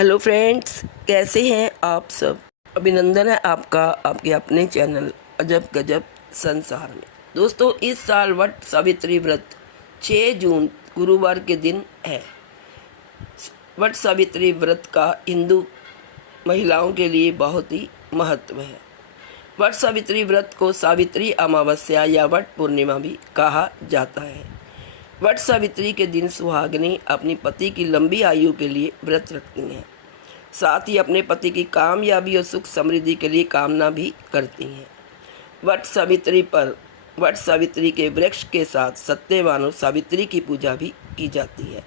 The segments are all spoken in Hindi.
हेलो फ्रेंड्स, कैसे हैं आप सब। अभिनंदन है आपका आपके अपने चैनल अजब गजब संसार में। दोस्तों, इस साल वट सावित्री व्रत 6 जून गुरुवार के दिन है। वट सावित्री व्रत का हिंदू महिलाओं के लिए बहुत ही महत्व है। वट सावित्री व्रत को सावित्री अमावस्या या वट पूर्णिमा भी कहा जाता है। वट सावित्री के दिन सुहागिनी अपनी पति की लंबी आयु के लिए व्रत रखती हैं। साथ ही अपने पति की कामयाबी और सुख समृद्धि के लिए कामना भी करती हैं। वट सावित्री पर वट सावित्री के वृक्ष के साथ सत्यवान सावित्री की पूजा भी की जाती है।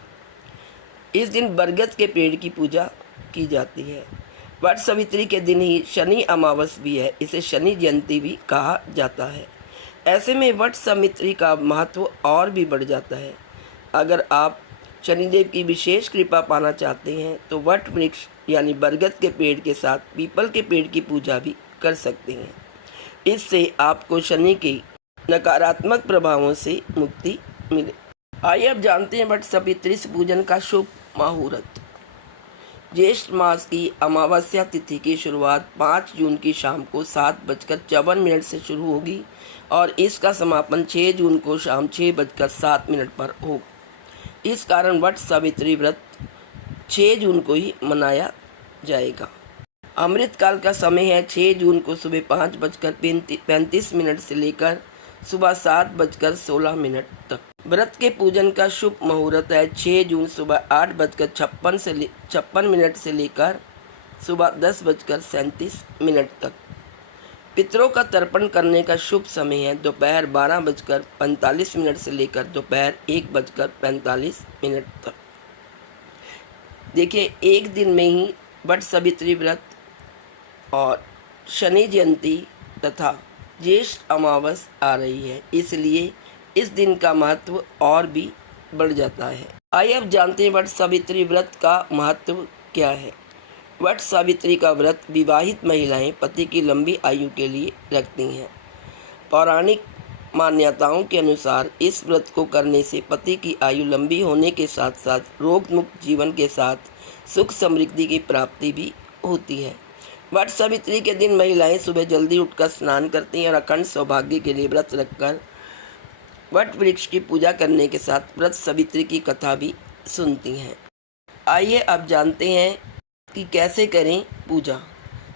इस दिन बरगद के पेड़ की पूजा की जाती है। वट सावित्री के दिन ही शनि अमावस भी है, इसे शनि जयंती भी कहा जाता है। ऐसे में वट सावित्री का महत्व और भी बढ़ जाता है। अगर आप शनिदेव की विशेष कृपा पाना चाहते हैं तो वट वृक्ष यानी बरगद के पेड़ के साथ पीपल के पेड़ की पूजा भी कर सकते हैं। इससे आपको शनि के नकारात्मक प्रभावों से मुक्ति मिले। आइए अब जानते हैं वट सावित्री पूजन का शुभ मुहूर्त। ज्येष्ठ मास की अमावस्या तिथि की शुरुआत 5 जून की शाम को 7:54 से शुरू होगी और इसका समापन 6 जून को शाम 6:07 पर होगा। इस कारण वट सावित्री व्रत 6 जून को ही मनाया जाएगा। अमृत काल का समय है 6 जून को सुबह 5:35 से लेकर सुबह 7:16 तक। व्रत के पूजन का शुभ मुहूर्त है 6 जून सुबह 8:56 से लेकर सुबह 10:37 तक। पितरों का तर्पण करने का शुभ समय है दोपहर 12:45 से लेकर दोपहर 1:45 तक। देखिए, एक दिन में ही वट सावित्री व्रत और शनि जयंती तथा ज्येष्ठ अमावस आ रही है, इसलिए इस दिन का महत्व और भी बढ़ जाता है। आइए अब जानते हैं वट सावित्री व्रत का महत्व क्या है। वट सावित्री का व्रत विवाहित महिलाएं पति की लंबी आयु के लिए रखती हैं। पौराणिक मान्यताओं के अनुसार इस व्रत को करने से पति की आयु लंबी होने के साथ साथ रोग मुक्त जीवन के साथ सुख समृद्धि की प्राप्ति भी होती है। वट सावित्री के दिन महिलाएं सुबह जल्दी उठकर स्नान करती हैं और अखंड सौभाग्य के लिए व्रत रखकर वट वृक्ष की पूजा करने के साथ व्रत सावित्री की कथा भी सुनती हैं। आइए अब जानते हैं कि कैसे करें पूजा।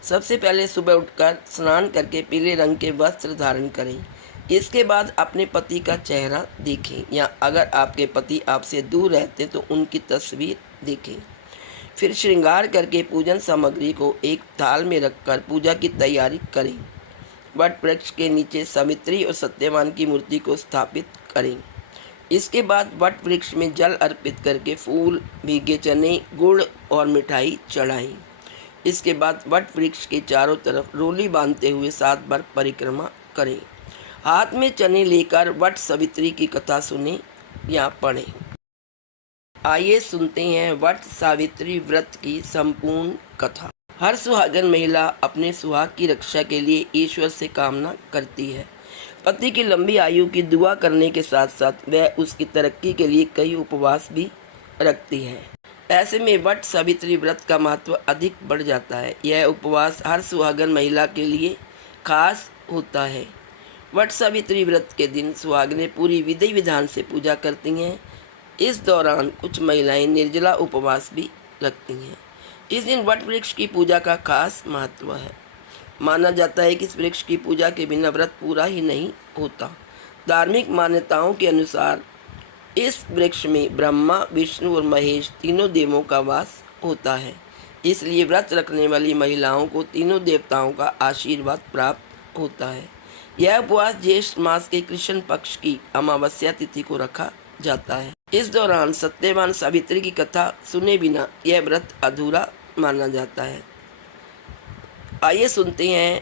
सबसे पहले सुबह उठकर स्नान करके पीले रंग के वस्त्र धारण करें। इसके बाद अपने पति का चेहरा देखें या अगर आपके पति आपसे दूर रहते तो उनकी तस्वीर देखें। फिर श्रृंगार करके पूजन सामग्री को एक थाल में रखकर पूजा की तैयारी करें। वट वृक्ष के नीचे सावित्री और सत्यवान की मूर्ति को स्थापित करें। इसके बाद वट वृक्ष में जल अर्पित करके फूल, भीगे चने, गुड़ और मिठाई चढ़ाएं। इसके बाद वट वृक्ष के चारों तरफ रोली बांधते हुए 7 बार परिक्रमा करें। हाथ में चने लेकर वट सावित्री की कथा सुने या पढ़ें। आइए सुनते हैं वट सावित्री व्रत की संपूर्ण कथा। हर सुहागन महिला अपने सुहाग की रक्षा के लिए ईश्वर से कामना करती है। पति की लंबी आयु की दुआ करने के साथ साथ वह उसकी तरक्की के लिए कई उपवास भी रखती है। ऐसे में वट सावित्री व्रत का महत्व अधिक बढ़ जाता है। यह उपवास हर सुहागन महिला के लिए खास होता है। वट सावित्री व्रत के दिन सुहागनें पूरी विधि विधान से पूजा करती हैं। इस दौरान कुछ महिलाएं निर्जला उपवास भी रखती हैं। इस दिन वट वृक्ष की पूजा का खास महत्व है। माना जाता है कि इस वृक्ष की पूजा के बिना व्रत पूरा ही नहीं होता। धार्मिक मान्यताओं के अनुसार इस वृक्ष में ब्रह्मा, विष्णु और महेश तीनों देवों का वास होता है। इसलिए व्रत रखने वाली महिलाओं को तीनों देवताओं का आशीर्वाद प्राप्त होता है। यह उपवास ज्येष्ठ मास के कृष्ण पक्ष की अमावस्या तिथि को रखा जाता है। इस दौरान सत्यवान सावित्री की कथा सुने बिना यह व्रत अधूरा माना जाता है। आइए सुनते हैं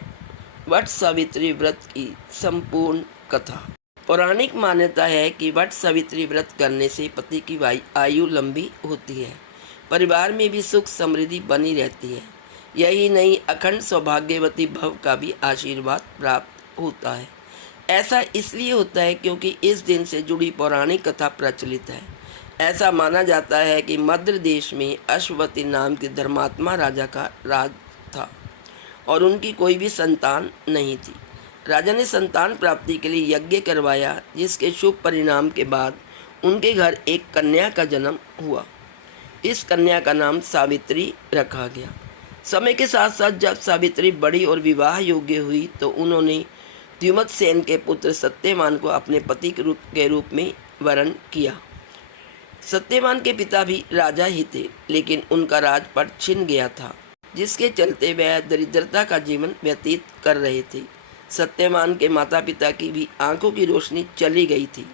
वट सावित्री व्रत की संपूर्ण कथा। पौराणिक मान्यता है कि वट सावित्री व्रत करने से पति की आयु लंबी होती है, परिवार में भी सुख समृद्धि बनी रहती है। यही नहीं, अखंड सौभाग्यवती भव का भी आशीर्वाद प्राप्त होता है। ऐसा इसलिए होता है क्योंकि इस दिन से जुड़ी पौराणिक कथा प्रचलित है। ऐसा माना जाता है कि मद्र देश में अश्वपति नाम के धर्मात्मा राजा का राज था और उनकी कोई भी संतान नहीं थी। राजा ने संतान प्राप्ति के लिए यज्ञ करवाया, जिसके शुभ परिणाम के बाद उनके घर एक कन्या का जन्म हुआ। इस कन्या का नाम सावित्री रखा गया। समय के साथ साथ जब सावित्री बड़ी और विवाह योग्य हुई तो उन्होंने द्युमत्सेन के पुत्र सत्यवान को अपने पति के रूप में वरण किया। सत्यवान के पिता भी राजा ही थे, लेकिन उनका राजपट छिन गया था, जिसके चलते वह दरिद्रता का जीवन व्यतीत कर रहे थे। सत्यवान के माता पिता की भी आंखों की रोशनी चली गई थी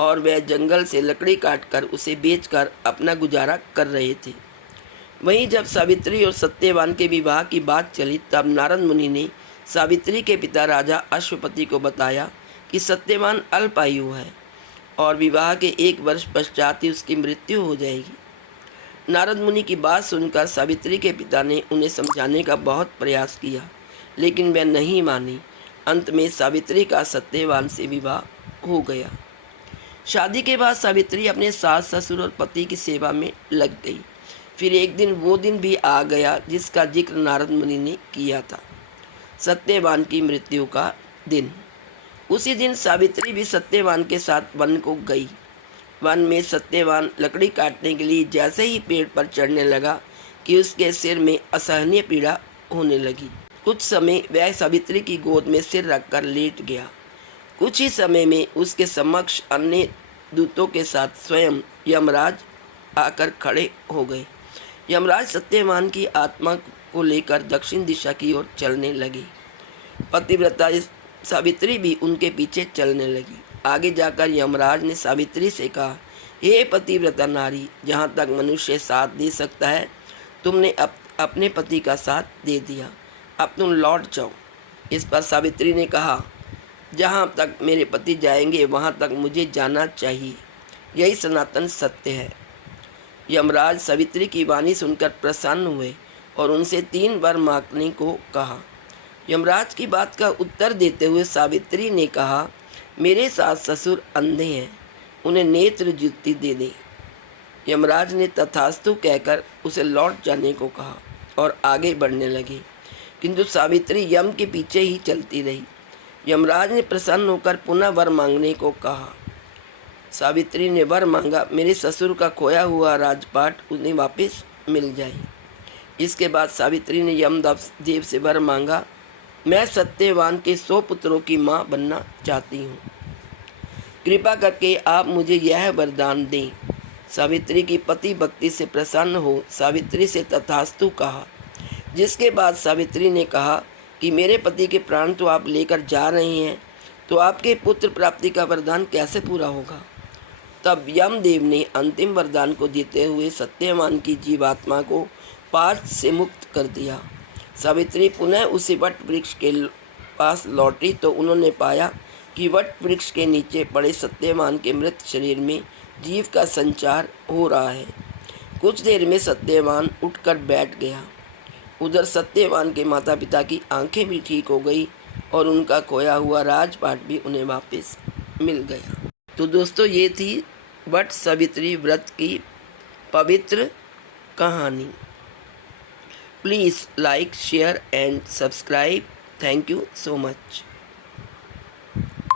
और वह जंगल से लकड़ी काटकर उसे बेचकर अपना गुजारा कर रहे थे। वहीं जब सावित्री और सत्यवान के विवाह की बात चली तब नारद मुनि ने सावित्री के पिता राजा अश्वपति को बताया कि सत्यवान अल्पायु है और विवाह के 1 वर्ष पश्चात ही उसकी मृत्यु हो जाएगी। नारद मुनि की बात सुनकर सावित्री के पिता ने उन्हें समझाने का बहुत प्रयास किया, लेकिन वह नहीं मानी। अंत में सावित्री का सत्यवान से विवाह हो गया। शादी के बाद सावित्री अपने सास ससुर और पति की सेवा में लग गई। फिर एक दिन वो दिन भी आ गया जिसका जिक्र नारद मुनि ने किया था, सत्यवान की मृत्यु का दिन। उसी दिन सावित्री भी सत्यवान के साथ वन को गई। वन में सत्यवान लकड़ी काटने के लिए जैसे ही पेड़ पर चढ़ने लगा कि उसके सिर में असहनीय पीड़ा होने लगी। कुछ समय वह सावित्री की गोद में सिर रखकर लेट गया। कुछ ही समय में उसके समक्ष अन्य दूतों के साथ स्वयं यमराज आकर खड़े हो गए। यमराज सत्यवान की आत्मा को लेकर दक्षिण दिशा की ओर चलने लगे। पतिव्रता सावित्री भी उनके पीछे चलने लगी। आगे जाकर यमराज ने सावित्री से कहा, हे पतिव्रता नारी, जहाँ तक मनुष्य साथ दे सकता है तुमने अपने पति का साथ दे दिया, अब तुम लौट जाओ। इस पर सावित्री ने कहा, जहाँ तक मेरे पति जाएंगे वहाँ तक मुझे जाना चाहिए, यही सनातन सत्य है। यमराज सावित्री की वाणी सुनकर प्रसन्न हुए और उनसे 3 वर मांगने को कहा। यमराज की बात का उत्तर देते हुए सावित्री ने कहा, मेरे सास ससुर अंधे हैं, उन्हें नेत्र ज्योति दे दें। यमराज ने तथास्तु कहकर उसे लौट जाने को कहा और आगे बढ़ने लगे, किंतु सावित्री यम के पीछे ही चलती रही। यमराज ने प्रसन्न होकर पुनः वर मांगने को कहा। सावित्री ने वर मांगा, मेरे ससुर का खोया हुआ राजपाट उन्हें वापस मिल जाए। इसके बाद सावित्री ने यमदेव से वर मांगा, मैं सत्यवान के 100 पुत्रों की माँ बनना चाहती हूँ, कृपा करके आप मुझे यह वरदान दें। सावित्री की पति भक्ति से प्रसन्न हो सावित्री से तथास्तु कहा। जिसके बाद सावित्री ने कहा कि मेरे पति के प्राण तो आप लेकर जा रहे हैं, तो आपके पुत्र प्राप्ति का वरदान कैसे पूरा होगा। तब यमदेव ने अंतिम वरदान को देते हुए सत्यवान की जीवात्मा को पाश से मुक्त कर दिया। सावित्री पुनः उसी वट वृक्ष के पास लौटी तो उन्होंने पाया कि वट वृक्ष के नीचे पड़े सत्यवान के मृत शरीर में जीव का संचार हो रहा है। कुछ देर में सत्यवान उठकर बैठ गया। उधर सत्यवान के माता पिता की आंखें भी ठीक हो गई और उनका खोया हुआ राजपाट भी उन्हें वापस मिल गया। तो दोस्तों, ये थी वट सावित्री व्रत की पवित्र कहानी। Please like, share and subscribe. Thank you so much.